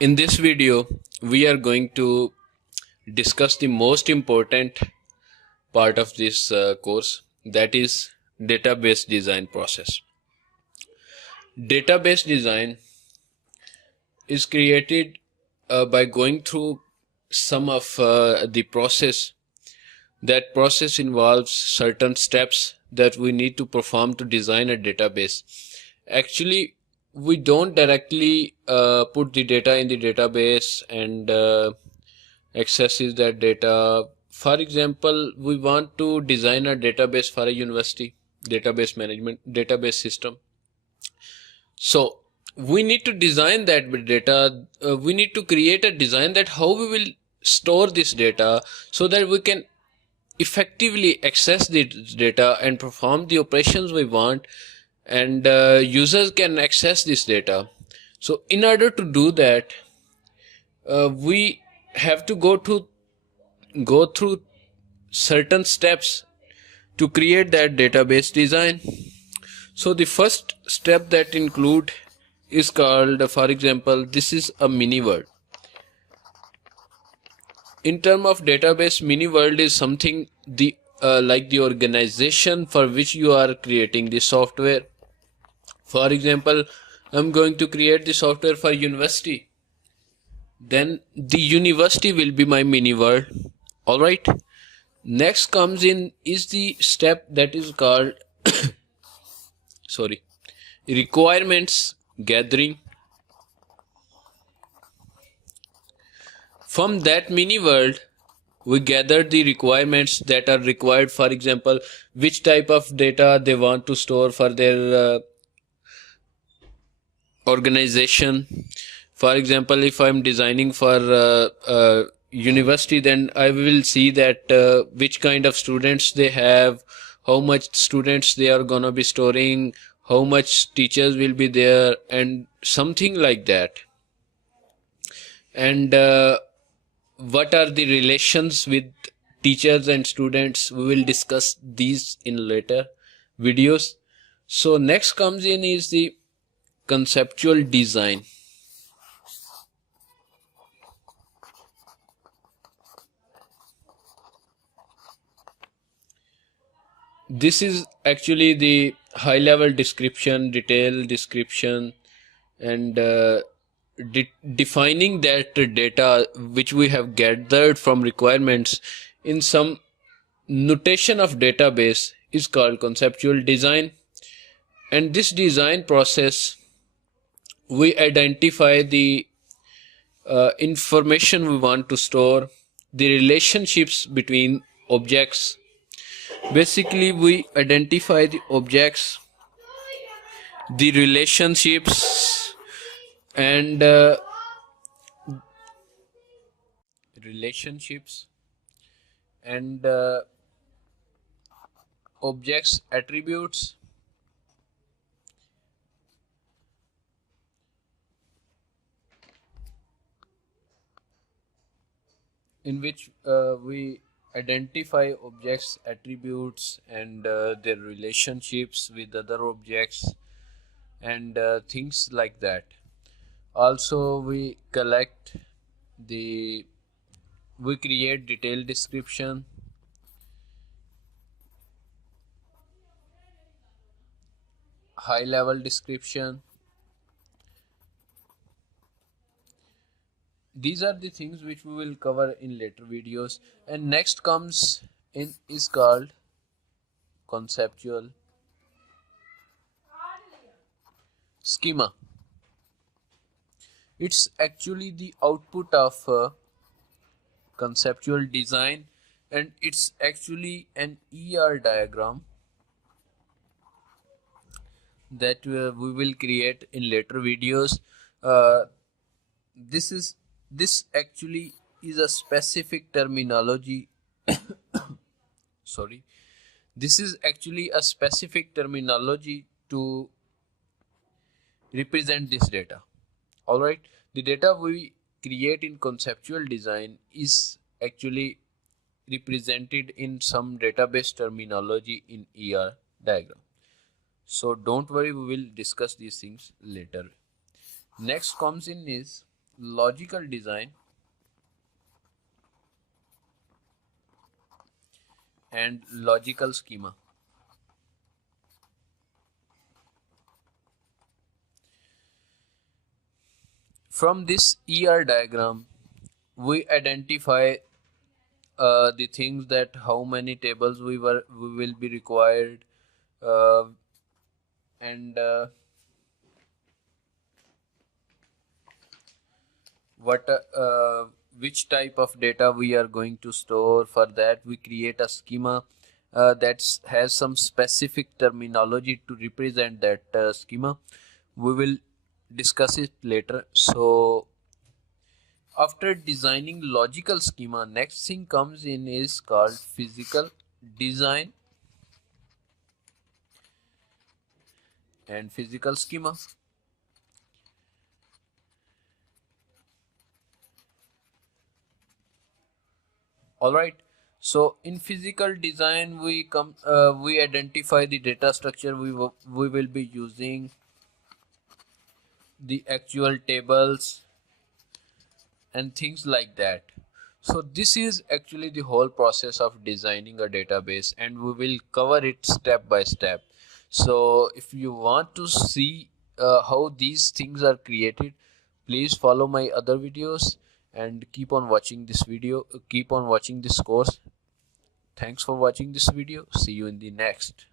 In this video, we are going to discuss the most important part of this course, that is database design process. Database design is created by going through some of the process. That process involves certain steps that we need to perform to design a database. Actually, we don't directly put the data in the database and accesses that data. For example, we want to design a database for a university, database management, database system. So we need to design that data. We need to create a design that how we will store this data so that we can effectively access the data and perform the operations we want, and users can access this data. So in order to do that, we have to go through certain steps to create that database design. So the first step that include is called, for example, this is a mini world. In terms of database, mini world is something like the organization for which you are creating the software. For example, I'm going to create the software for university. Then the university will be my mini world. Alright. Next comes in is the step that is called requirements gathering. From that mini world, we gather the requirements that are required. For example, which type of data they want to store for their organization. For example, if I'm designing for university, then I will see that which kind of students they have, how much students they are gonna be storing, how much teachers will be there, and something like that. And what are the relations with teachers and students? We will discuss these in later videos. So next comes in is the conceptual design. This is actually the high level description, detailed description, and defining that data which we have gathered from requirements in some notation of database is called conceptual design. And this design process, we identify the information we want to store, the relationships between objects. Basically, we identify the objects, the relationships, and objects attributes, in which we identify objects attributes and their relationships with other objects and things like that. Also, we create detailed description, high level description. These are the things which we will cover in later videos. And next comes in is called conceptual schema. It's actually the output of conceptual design, and it's actually an ER diagram that we will create in later videos. This actually is a specific terminology. This is actually a specific terminology to represent this data. Alright, the data we create in conceptual design is actually represented in some database terminology in ER diagram. So don't worry, we will discuss these things later. Next comes in is logical design and logical schema. From this ER diagram, we identify the things that how many tables we will be required, uh, and what which type of data we are going to store. For that, we create a schema that has some specific terminology to represent that schema. We will discuss it later. So after designing logical schema, next thing comes in is called physical design and physical schema. All right. So in physical design, we identify the data structure we will be using, the actual tables and things like that. So this is actually the whole process of designing a database, and we will cover it step by step. So if you want to see how these things are created, please follow my other videos and keep on watching this video, keep on watching this course. Thanks for watching this video. See you in the next.